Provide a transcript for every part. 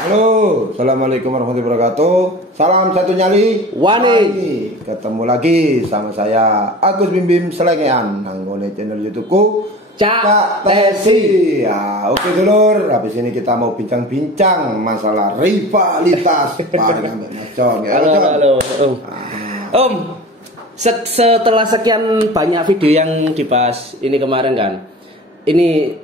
Halo, assalamualaikum warahmatullahi wabarakatuh. Salam satu nyali Wani. Ketemu lagi sama saya Agus Bim Bim Selengean nanggone channel YouTubeku Cak Tesi. Ya, oke dulur. Habis ini kita mau bincang-bincang masalah rivalitas bareng Mas Jon. Halo. Om, setelah sekian banyak video yang dibahas ini kemarin kan, ini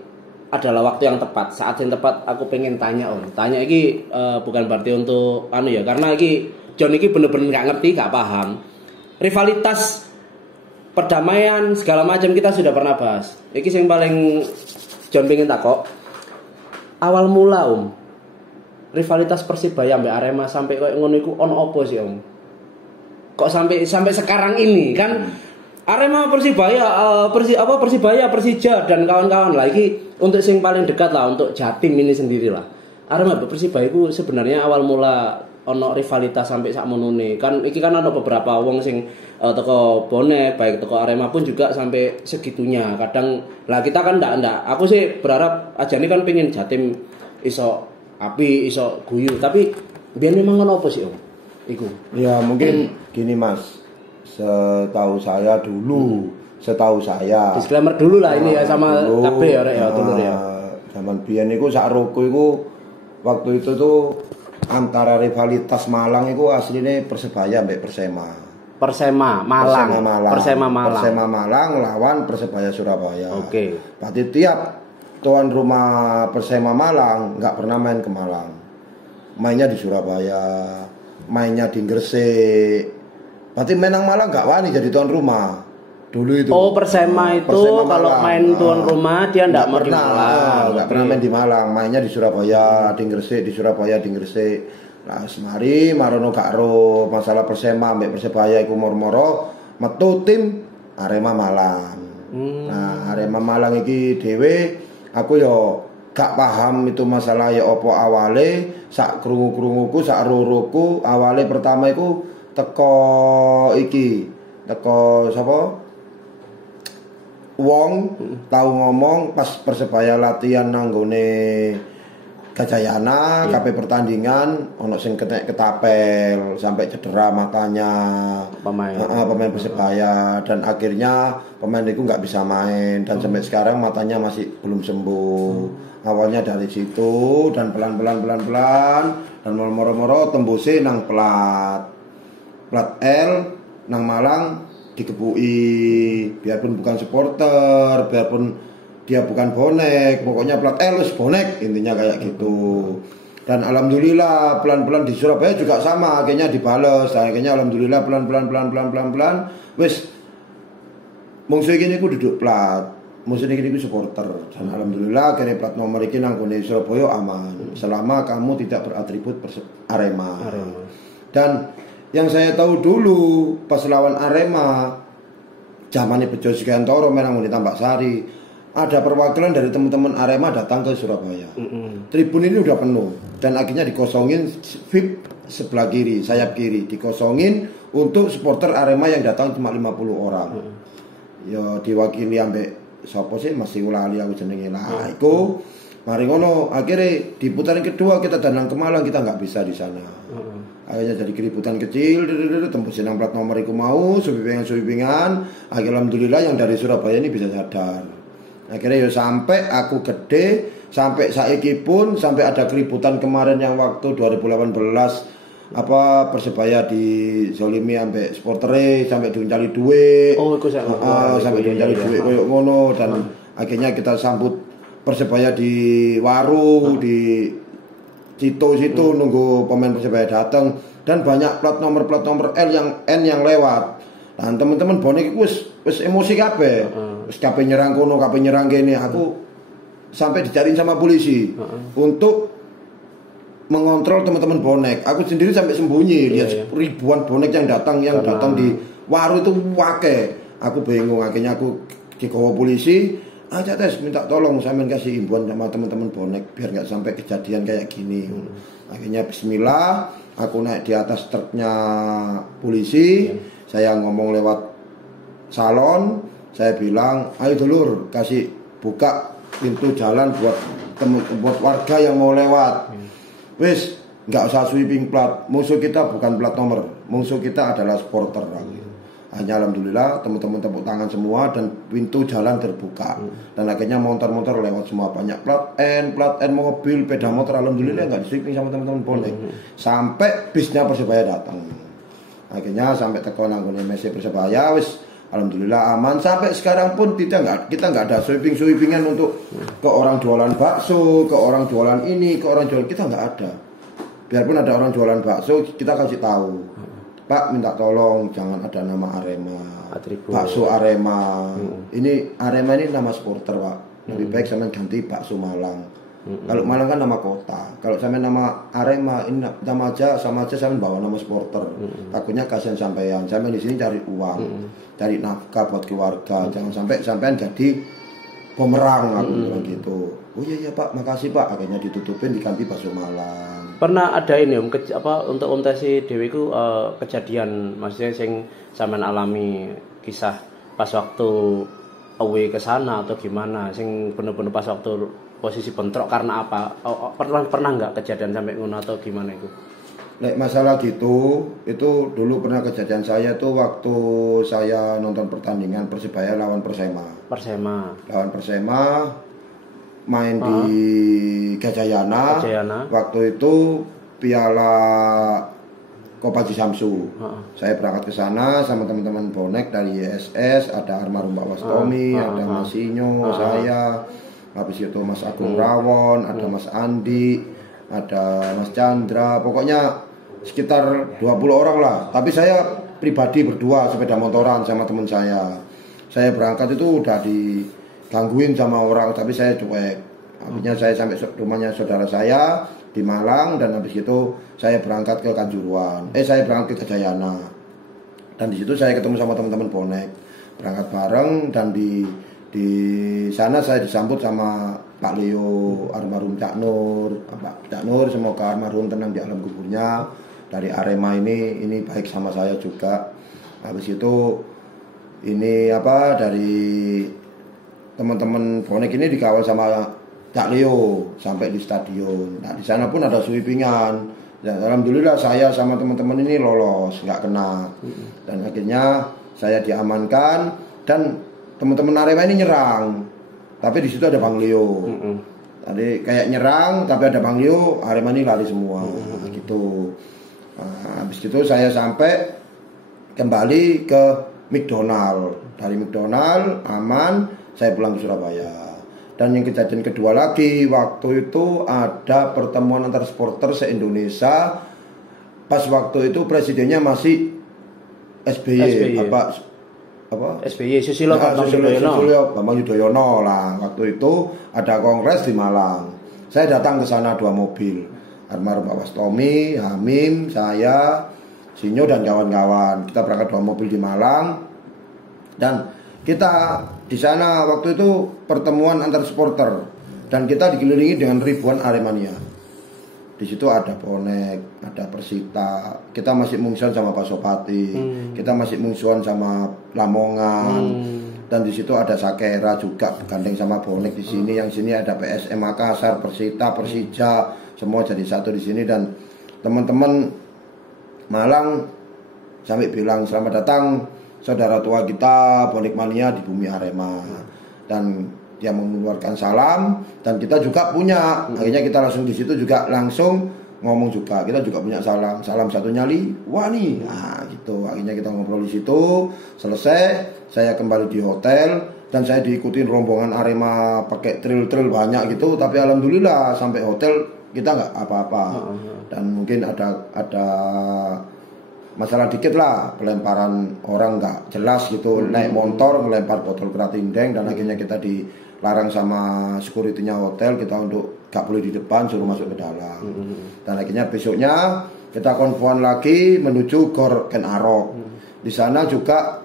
adalah waktu yang tepat, saat yang tepat aku pengen tanya Om. Tanya ini bukan berarti untuk karena ini Jon ini bener-bener nggak ngerti, nggak paham. Rivalitas, perdamaian segala macam kita sudah pernah bahas. Ini yang paling Jon pengen takok. Awal mula Om, rivalitas Persibaya sampai Arema sampai kayak ngono iku ono opo sih Om? Kok sampai sekarang ini kan Arema Persibaya Persija dan kawan-kawan lagi untuk yang paling dekat lah, untuk Jatim ini sendiri lah. Arema Persibaya itu sebenarnya awal mula ono rivalitas sampai sak monone. Kan iki kan ono beberapa wong sing teko bonek, baik teko Arema pun juga sampai segitunya. Kadang lah kita kan ndak. Aku sih berharap aja nih kan pengen Jatim iso api, iso guyu, tapi biar memang ono apa sih Om? Iku. Ya mungkin gini Mas. Setahu saya dulu, disclaimer dulu lah ini ya sama KB ya dulu ya. Zaman biyen niku sak roko iku waktu itu tuh antara rivalitas Malang iku asline Persebaya mbek Persema Malang lawan Persebaya Surabaya. Oke. Berarti tiap tuan rumah Persema Malang nggak pernah main ke Malang. Mainnya di Surabaya, mainnya di Gresik. Berarti Menang Malang nggak wani jadi tuan rumah dulu itu. Oh, Persema kalau main tuan rumah dia nggak mau di Malang. Nggak pernah main di Malang, mainnya di Surabaya, di Gresik, Nah, semari marono gak ro masalah Persema mbek Persebaya iku moro-moro metu tim Arema Malang. Nah, Arema Malang iki dhewe aku yo gak paham itu masalah ya opo awale, sak krungu-krunguku, sak roroku awale pertama iku teko sapa? Wong tahu ngomong pas Persebaya latihan nanggone Gajayana, kabeh pertandingan ono sing ketapel sampai cedera matanya pemain Persebaya, dan akhirnya pemain itu nggak bisa main dan sampai sekarang matanya masih belum sembuh. Awalnya dari situ dan pelan-pelan dan moro-moro tembusi nang plat L nang Malang dikebuki, biarpun bukan supporter, biarpun dia bukan bonek, pokoknya plat L wis bonek, intinya kayak gitu. Dan alhamdulillah pelan-pelan di Surabaya juga sama, akhirnya dibales. Akhirnya alhamdulillah pelan-pelan wis musuh ini ku duduk plat, musuh ini ku supporter. Dan alhamdulillah akhirnya plat nomor ini nang gone Surabaya aman selama kamu tidak beratribut Arema. Dan yang saya tahu dulu pas lawan Arema zamannya Bejo Sugiantoro menang di Tambak Sari, ada perwakilan dari teman-teman Arema datang ke Surabaya. Tribun ini udah penuh dan akhirnya dikosongin VIP sebelah kiri, sayap kiri dikosongin untuk supporter Arema yang datang cuma 50 orang. Ya diwakili ambek sapa sih, masih ulali aku jenenge. Nah, iku mari ngono akhirnya di putaran kedua kita datang ke Malang, kita nggak bisa di sana. Akhirnya jadi keributan kecil, tembusin plat nomor iku mau, sweepingan. Akhirnya alhamdulillah yang dari Surabaya ini bisa sadar. Akhirnya ya sampai aku gede, sampai saiki pun sampai ada keributan kemarin yang waktu 2018 Persebaya di zolimi ambek supportere sampai diuncali duit. Oh, iku sampai diuncali duit koyo ngono, dan akhirnya kita sambut Persebaya di warung di situ nunggu pemain Persebaya datang, dan banyak plat nomor L yang lewat. Dan teman-teman bonek wis emosi kabeh. Wis kabeh nyerang kono, kabeh nyerang kene. Aku sampai dicariin sama polisi untuk mengontrol teman-teman bonek. Aku sendiri sampai sembunyi lihat ribuan bonek yang datang di warung itu wake. Aku bingung, akhirnya aku dibawa polisi. Aja tes minta tolong sampean kasih imbuan sama teman-teman bonek biar nggak sampai kejadian kayak gini. Akhirnya bismillah, aku naik di atas truknya polisi. Saya ngomong lewat salon, saya bilang, ayo dulur kasih buka pintu jalan buat warga yang mau lewat. wis nggak usah sweeping plat, musuh kita bukan plat nomor, musuh kita adalah supporter. Hanya alhamdulillah teman-teman tepuk tangan semua dan pintu jalan terbuka dan akhirnya motor-motor lewat semua, banyak plat N mobil, sepeda motor, alhamdulillah nggak di-sweeping sama teman-teman bonek sampai bisnya Persebaya datang. Akhirnya sampai tekan anggone Messi Persebaya wis alhamdulillah aman. Sampai sekarang pun kita nggak ada sweepingan untuk ke orang jualan bakso, ke orang jualan ini, ke orang jualan, kita nggak ada. Biarpun ada orang jualan bakso, kita kasih tahu, Pak minta tolong jangan ada nama Arema, bakso Arema. Ini Arema ini nama supporter Pak. Lebih baik sampean ganti bakso Malang. Kalau Malang kan nama kota. Kalau sampean nama Arema ini sama aja sampean bawa nama supporter. Takutnya kasihan sampean. Sampean di sini cari uang, cari nafkah buat keluarga. Jangan sampai sampean jadi pemerang aku bilang gitu. Oh iya Pak, makasih Pak. Akhirnya ditutupin diganti bakso Malang. Pernah ada ini untuk Om Tesi Dewi ku kejadian maksudnya sing sampean alami kisah pas waktu away ke sana atau gimana sing bener-bener pas waktu posisi bentrok karena apa? Pernah nggak kejadian sampai ngono atau gimana itu? Nek masalah gitu, itu dulu pernah kejadian saya tuh waktu saya nonton pertandingan Persebaya lawan Persema. Lawan Persema main di Gajayana. Waktu itu Piala Kopaji Samsu. Saya berangkat ke sana sama teman-teman bonek dari YSS, ada almarhum Pak Wastomi, ada Mas Inyo, saya, habis itu Mas Agung Rawon, ada Mas Andi, ada Mas Chandra, pokoknya sekitar 20 orang lah. Tapi saya pribadi berdua sepeda motoran sama teman saya. Saya berangkat itu udah digangguin sama orang, tapi saya cuek. Akhirnya saya sampai rumahnya saudara saya di Malang dan habis itu saya berangkat ke Kanjuruhan. Saya berangkat ke Gajayana. Dan di situ saya ketemu sama teman-teman bonek. Berangkat bareng dan di sana saya disambut sama Pak Leo, almarhum Cak Nur. Pak Cak Nur semoga almarhum tenang di alam kuburnya. Dari Arema ini baik sama saya juga. Habis itu ini dari teman-teman bonek ini dikawal sama Cak Leo sampai di stadion. Nah di sana pun ada sweepingan. Dan alhamdulillah saya sama teman-teman ini lolos, nggak kena. Dan akhirnya saya diamankan dan teman-teman Arema ini nyerang. Tapi di situ ada Bang Leo. Tadi kayak nyerang tapi ada Bang Leo, Arema ini lari semua. Gitu. Nah, habis itu saya sampai kembali ke McDonald. Dari McDonald aman, saya pulang ke Surabaya. Dan yang kejadian kedua lagi, waktu itu ada pertemuan antar supporter se-Indonesia. Pas waktu itu presidennya masih SBY. SBY Susilo Bambang Yudhoyono lah. Waktu itu ada kongres di Malang. Saya datang ke sana 2 mobil. Almarhum Pak Wastomi, Hamim, saya, Sinyo dan kawan-kawan. Kita berangkat 2 mobil di Malang. Dan kita di sana waktu itu pertemuan antar supporter dan kita dikelilingi dengan ribuan Aremania. Di situ ada bonek, ada Persita. Kita masih mungsuhan sama Pasopati. Kita masih mungsuhan sama Lamongan. Dan di situ ada Sakera juga gandeng sama bonek di sini. Yang sini ada PSM Makassar, Persita, Persija, semua jadi satu di sini. Dan teman-teman Malang sampai bilang selamat datang saudara tua kita bonek mania di bumi Arema. Dan dia mengeluarkan salam dan kita juga punya. Akhirnya kita langsung di situ juga langsung ngomong juga. Kita juga punya salam satu nyali wani. Nah, gitu. Akhirnya kita ngobrol di situ. Selesai, saya kembali di hotel dan saya diikutin rombongan Arema pakai tril-tril banyak gitu. Tapi alhamdulillah sampai hotel kita nggak apa-apa. Dan mungkin ada masalah dikit lah, pelemparan orang nggak jelas gitu, naik motor ngelempar botol keratindeng dan akhirnya kita dilarang sama security-nya hotel kita untuk nggak boleh di depan, suruh masuk ke dalam. Dan akhirnya besoknya kita konvoan lagi menuju Gor Ken Arok. Di sana juga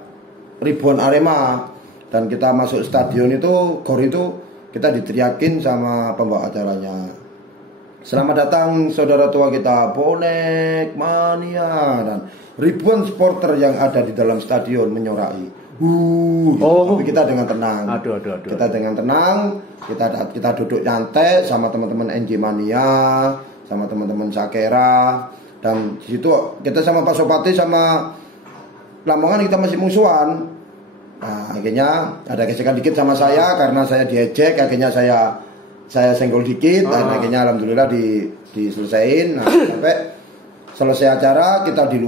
ribuan Arema dan kita masuk stadion itu, Gor itu kita diteriakin sama pembawa acaranya. Selamat datang saudara tua kita bonek mania, dan ribuan supporter yang ada di dalam stadion menyorai. Tapi kita dengan tenang. Kita dengan tenang, kita duduk nyantai sama teman-teman NJ Mania, sama teman-teman Sakera, dan di situ kita sama Pak Sopati sama Lamongan kita masih musuhan. Nah, akhirnya ada gesekan dikit sama saya karena saya diejek, akhirnya saya senggol dikit, dan akhirnya alhamdulillah diselesain. Nah, sampai selesai acara kita di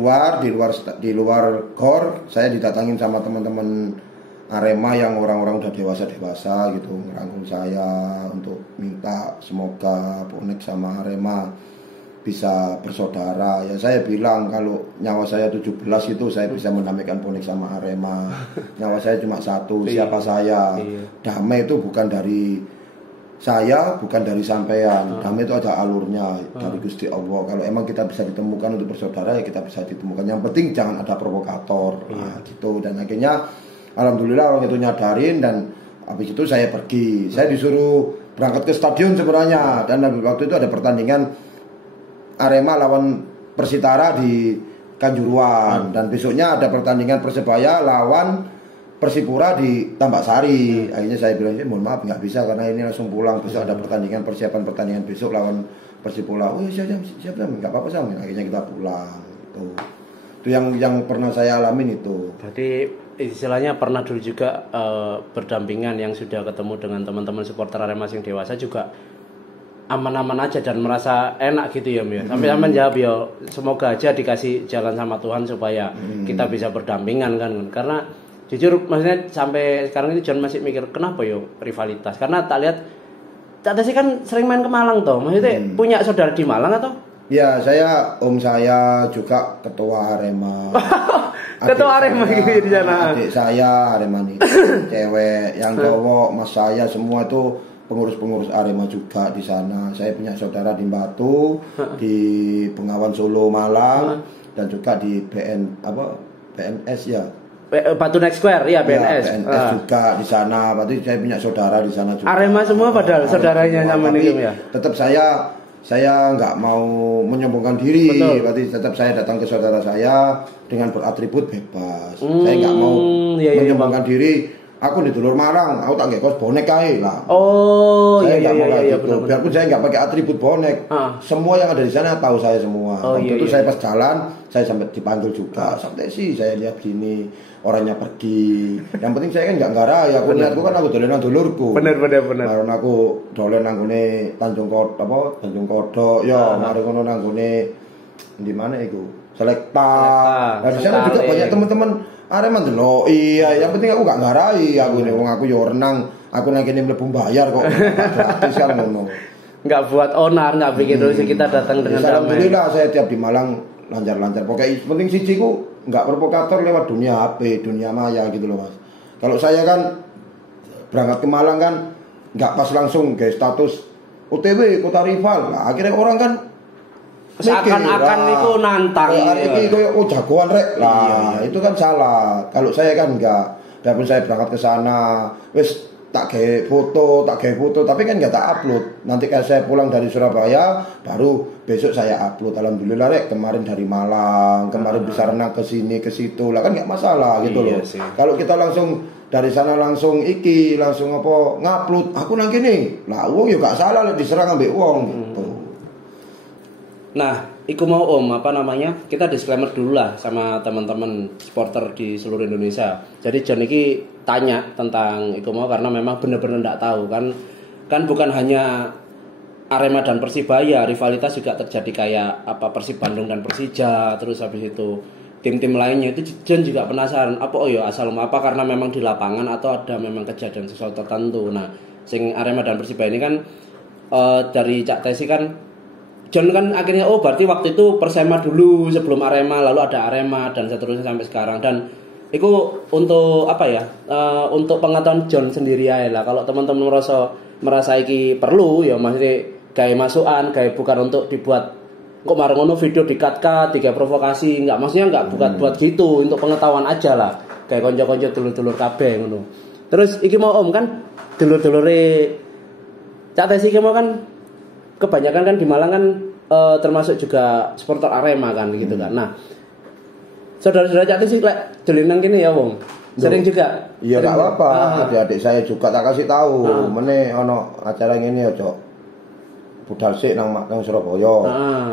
luar gor, saya didatangin sama teman-teman Arema yang orang-orang udah dewasa gitu, ngerangkul saya untuk minta semoga bonek sama Arema bisa bersaudara. Ya saya bilang kalau nyawa saya 17 itu saya bisa mendamaikan bonek sama Arema. Nyawa saya cuma satu, siapa saya. Damai itu bukan dari saya, bukan dari sampean. Damai itu ada alurnya dari Gusti Allah. Kalau emang kita bisa ditemukan untuk bersaudara, ya kita bisa ditemukan. Yang penting jangan ada provokator. Nah, gitu. Dan akhirnya alhamdulillah orang itu nyadarin, dan habis itu saya pergi. Saya disuruh berangkat ke stadion sebenarnya, dan waktu itu ada pertandingan Arema lawan Persitara di Kanjuruhan, dan besoknya ada pertandingan Persebaya lawan Persipura di Tambak Sari. Akhirnya saya bilang, mohon maaf nggak bisa karena ini langsung pulang, besok ada persiapan pertandingan besok lawan Persipura. Oh siap nggak apa-apa Sam. Akhirnya kita pulang. Itu yang pernah saya alamin itu. Berarti istilahnya pernah dulu juga berdampingan, yang sudah ketemu dengan teman-teman supporter Arema yang dewasa juga aman-aman aja dan merasa enak gitu ya, Mbak. Sampai aman jawab ya, semoga aja dikasih jalan sama Tuhan supaya kita bisa berdampingan kan. Karena jujur maksudnya sampai sekarang itu John masih mikir kenapa yo rivalitas. Karena tak lihat Cak Tesi kan sering main ke Malang toh. Maksudnya punya saudara di Malang atau? Ya, om saya juga ketua Arema. Ketua Arema gitu di sana. Adik saya Arema nih. Cewek, yang cowok, mas saya semua itu pengurus Arema juga di sana. Saya punya saudara di Batu, di Bengawan Solo Malang, dan juga di BNS ya. Batu Next Square ya, BNS. Ya, BNS juga di sana. Berarti saya punya saudara di sana juga. Arema semua padahal saudaranya sama nih ya. Tetap saya nggak mau menyombongkan diri. Betul. Berarti tetap saya datang ke saudara saya dengan beratribut bebas. Saya nggak mau menyombongkan diri. Aku di dulur Marang, aku tak ngekos bonek kae lah. Oh, saya iya gitu. Biarpun saya nggak pakai atribut bonek, semua yang ada di sana tahu saya semua. Waktu itu saya pas jalan, saya sampai dipanggil juga. Sampai sih saya lihat gini, orangnya pergi. Yang penting saya kan nggak ngarai. Aku niatku kan aku dolenan dulurku. Bener. Karena aku dolen nanggone Tanjung Kodok, ya mari ngono nanggone di mana itu? Selekta. Nah, di sana juga banyak teman-teman Arema delok. Iya, yang penting aku gak ngarai. Aku ini wong aku yo renang, aku nang kene mlebu bayar kok. Gratis kan ngono. Enggak buat onar, enggak bikin dulu kita datang dengan damai. Alhamdulillah saya tiap di Malang lancar-lancar. Pokoknya penting siji ku enggak provokator lewat dunia HP, dunia maya gitu loh, Mas. Kalau saya kan berangkat ke Malang kan enggak pas langsung guys status OTW kota rival. Nah, akhirnya orang kan seakan-akan itu nantang. Ini koyo jagoan rek. Lah, itu kan salah. Kalau saya kan enggak. Biarpun saya berangkat ke sana, wis tak gawe foto, tapi kan enggak tak upload. Nanti kalau saya pulang dari Surabaya, baru besok saya upload. Alhamdulillah rek, kemarin dari Malang, kemarin bisa renang ke sini, ke situ. Lah kan enggak masalah gitu loh. Kalau kita langsung dari sana langsung ngupload, aku nang kene. Lah wong yo gak salah lek diserang ambek wong gitu. Nah, iku mau kita disclaimer dulu lah sama teman-teman supporter di seluruh Indonesia. Jadi John iki tanya tentang iku mau karena memang benar-benar enggak tahu kan bukan hanya Arema dan Persibaya, rivalitas juga terjadi kayak Persib Bandung dan Persija, terus habis itu tim-tim lainnya itu John juga penasaran asal apa karena memang di lapangan atau ada memang kejadian sesuatu tertentu. Nah, sing Arema dan Persibaya ini kan dari Cak Tesi kan John kan akhirnya berarti waktu itu Persema dulu sebelum Arema, lalu ada Arema dan seterusnya sampai sekarang. Dan itu untuk untuk pengetahuan John sendiri aja lah. Kalau teman-teman merasa iki perlu ya maksudnya kayak masukan, kayak bukan untuk dibuat kok marang ngono video di-cut tiga provokasi, maksudnya enggak buat gitu, untuk pengetahuan aja lah. Kayak konco-konco dulur-dulur kabeh ngono. Terus iki mau kan dulur-dulure Cak Tesi iki mau kan kebanyakan kan di Malang kan termasuk juga supporter Arema kan gitu kan. Nah, saudara-saudara Cak Tesi lek dolen nang kene ya wong. Sering juga. Iya enggak apa-apa. Adik-adik saya juga tak kasih tahu. Meneh ono acara ngene ya, Cok. budal sik nang Surabaya.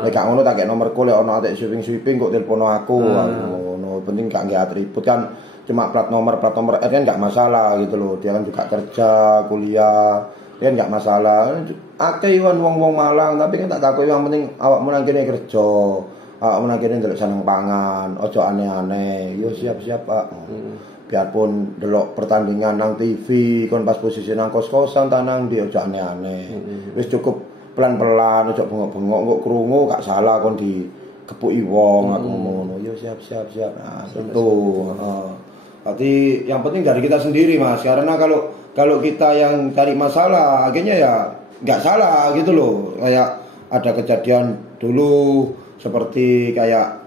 Nek gak ngono tak kek nomorku lek ono atik sweeping kok telepono aku. Ngono, penting gak nggih atribut kan cuma plat nomor kan gak masalah gitu loh. Dia kan juga kerja, kuliah, dia kan gak masalah. Akeh wong-wong Malang tapi kan tak takoki yang penting awakmu nang kene kerja. Awakmu nang kene ndelok seneng pangan, ojo aneh-aneh. Yo siap-siap, Pak. Biarpun delok pertandingan nang TV kon pas posisi nang kos-kosan tanang dia ojo aneh-aneh. Wis cukup pelan-pelan ojo bengok-bengok kok krungu gak salah kon dikepuki wong aku ngomong ngono. Yo siap. Nah, tentu. Berarti yang penting dari kita sendiri Mas. Karena kalau kita yang cari masalah akhirnya ya gak salah gitu loh. Kayak ada kejadian dulu seperti kayak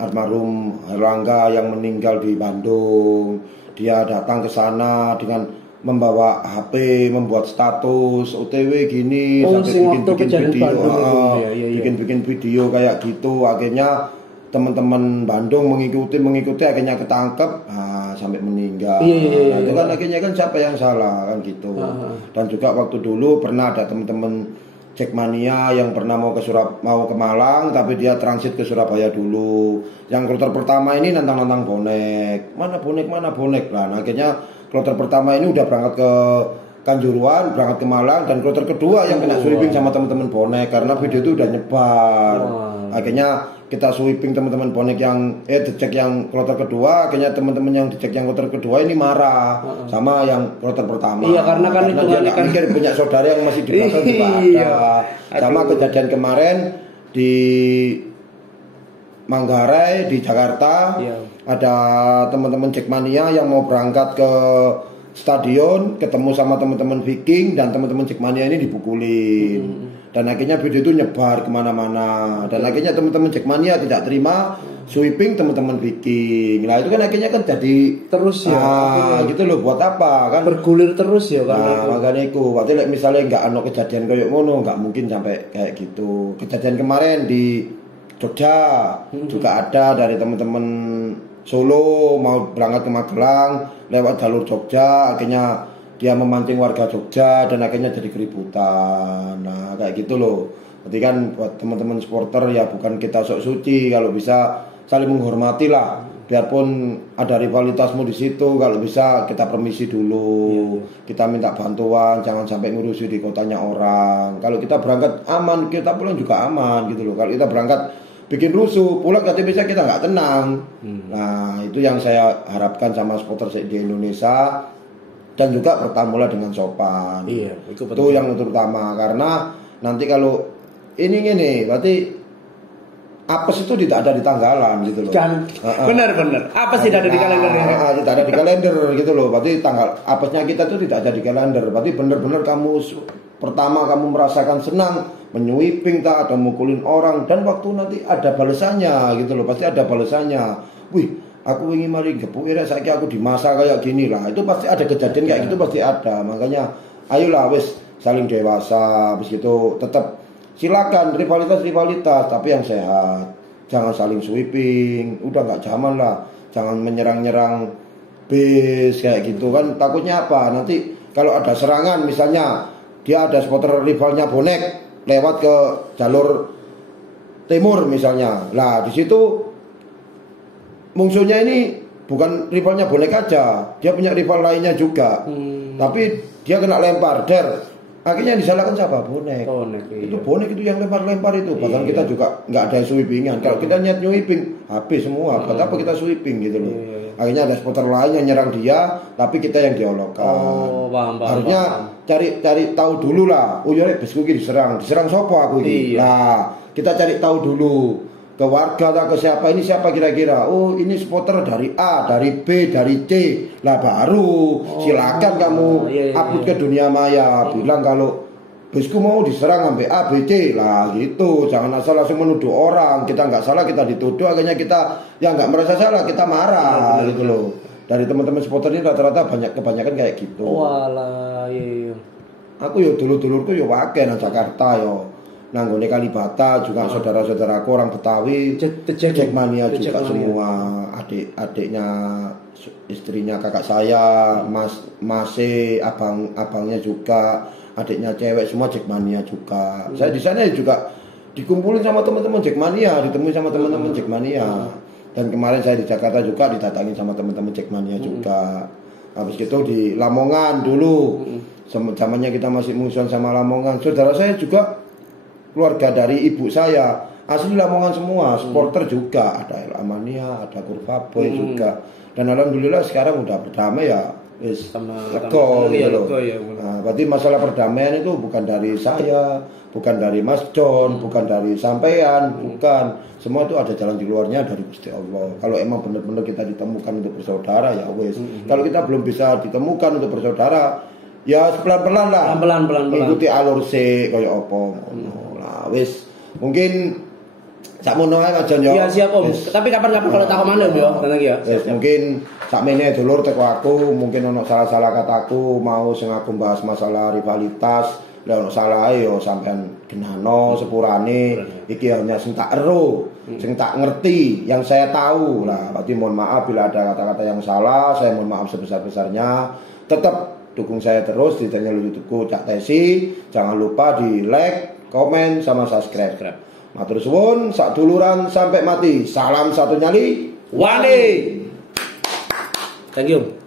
almarhum Herlangga yang meninggal di Bandung. Dia datang ke sana dengan membawa HP, membuat status OTW gini sampai bikin video, bikin video kayak gitu. Akhirnya teman-teman Bandung mengikuti akhirnya ketangkep sampai meninggal. Nah, itu kan akhirnya kan siapa yang salah kan gitu. Dan juga waktu dulu pernah ada teman-teman Jackmania yang pernah mau ke Malang tapi dia transit ke Surabaya dulu. Yang kloter pertama ini nantang bonek. Mana bonek lah. Nah, akhirnya kloter pertama ini udah berangkat ke Kanjuruhan, berangkat ke Malang, dan kloter kedua yang kena sweeping sama teman-teman bonek karena video itu udah nyebar. Akhirnya kita sweeping teman-teman bonek yang dicek yang kloter kedua, akhirnya teman-teman yang dicek yang kloter kedua ini marah sama yang kloter pertama. Iya, karena itu dia kan mikir punya saudara yang masih di belakang juga ada. Sama kejadian kemarin di Manggarai di Jakarta, ada teman-teman Jackmania yang mau berangkat ke stadion, ketemu sama teman-teman Viking dan teman-teman Jackmania ini dipukulin. Dan akhirnya video itu nyebar kemana-mana. Dan akhirnya teman-teman Jackmania tidak terima sweeping teman-teman Viking. Nah itu kan akhirnya kan jadi terus ya. Gitu loh, buat apa kan? Bergulir terus ya kan. Nah makanya itu. Berarti misalnya nggak ada kejadian kayak ngono, nggak mungkin sampai kayak gitu. Kejadian kemarin di Jogja juga ada dari teman-teman Solo mau berangkat ke Magelang lewat jalur Jogja, akhirnya dia memancing warga Jogja dan akhirnya jadi keributan. Nah kayak gitu loh. Berarti kan buat teman-teman supporter ya bukan kita sok suci, kalau bisa saling menghormati lah. Biarpun ada rivalitasmu di situ, kalau bisa kita permisi dulu, kita minta bantuan, jangan sampai ngurusi di kotanya orang. Kalau kita berangkat aman, kita pulang juga aman gitu loh. Kalau kita berangkat bikin rusuh, pulang KTP kita nggak tenang. Nah itu yang saya harapkan sama supporter di Indonesia. Dan juga bertamulah dengan sopan. Iya, itu yang terutama. Karena nanti kalau ini berarti apes itu tidak ada di tanggalan gitu loh. Benar. Apes tidak ada di kalender. Tidak ada di kalender gitu loh. Berarti tanggal apesnya kita itu tidak ada di kalender. Berarti benar-benar pertama kamu merasakan senang menyweeping tak atau mukulin orang, dan waktu nanti ada balasannya gitu loh. Pasti ada balasannya. Wih, aku ingin mari gepuk saiki aku di masa kayak gini lah. Itu pasti ada kejadian kayak gitu, pasti ada. Makanya ayolah wis saling dewasa. Habis itu tetap silakan rivalitas tapi yang sehat. Jangan saling sweeping. Udah nggak zaman lah. Jangan menyerang-nyerang bis kayak gitu kan. Takutnya apa? Nanti kalau ada serangan misalnya dia ada supporter rivalnya bonek lewat ke jalur timur misalnya. Lah di situ musuhnya ini bukan rivalnya bonek aja, dia punya rival lainnya juga. Tapi dia kena lempar, akhirnya yang disalahkan siapa? Bonek. Itu bonek itu yang lempar itu. Bahkan kita juga nggak ada sweepingan. Kalau kita niat sweeping, habis semua. Buat apa kita sweeping gitu loh? Akhirnya ada supporter lain yang nyerang dia, tapi kita yang diolokkan. Harusnya cari tahu dulu lah. Oh ya, besku ini diserang sopo aku ini. Nah, kita cari tahu dulu ke warga atau ke siapa, ini siapa kira-kira. Oh ini supporter dari A, dari B, dari C. Lah baru silakan kamu upload ke dunia maya, bilang kalau besku mau diserang sampai A, B, C. Lah gitu, jangan asal langsung menuduh orang. Kita nggak salah kita dituduh, akhirnya kita yang nggak merasa salah kita marah gitu loh. Dari teman-teman supporter ini rata-rata kebanyakan kayak gitu. Walah, iya. Aku yo dulur-dulurku yo akeh nang Jakarta yo. Nanggone Kalibata juga saudara-saudaraku orang Betawi, Jackmania juga semua, adik-adiknya, istrinya kakak saya, abangnya juga, adiknya cewek semua Jackmania juga. Saya di sana juga dikumpulin sama teman-teman Jackmania, ditemui sama teman-teman Jackmania. Dan kemarin saya di Jakarta juga didatangin sama teman-teman Jackmania juga. Habis itu di Lamongan dulu, zamannya kita masih musuhan sama Lamongan. Saudara saya juga keluarga dari ibu saya asli Lamongan semua, supporter juga, ada El Amania, ada Kurva Boy juga. Dan alhamdulillah sekarang udah berdamai ya. Lego gitu loh. Nah, berarti masalah perdamaian itu bukan dari saya, bukan dari Mas John, bukan dari sampean, bukan. Semua itu ada jalan di luarnya dari Gusti Allah. Kalau emang benar-benar kita ditemukan untuk bersaudara ya wes. Kalau kita belum bisa ditemukan untuk bersaudara, ya pelan-pelan lah. Pelan-pelan. Ikuti alur C kaya apa ngono. Lah wis. Mungkin sakmono ae Mas John yo. Iya siap Om. Tapi kapan-kapan kalau tak kemana yo, tenang ya. Mungkin sakmene dulur teko aku, mungkin ono salah-salah kataku mau sing aku bahas masalah rivalitas. Lah ono salah yo sampean genano sepurane. Iki hanya sing tak ero, sing tak ngerti, yang saya tahu. Lah, berarti mohon maaf bila ada kata-kata yang salah, saya mohon maaf sebesar-besarnya. Tetap dukung saya terus di channel YouTube-ku Cak Tesi. Jangan lupa di like, komen sama subscribe. Matur suwun, sak duluran sampai mati. Salam satu nyali. Wani. Thank you.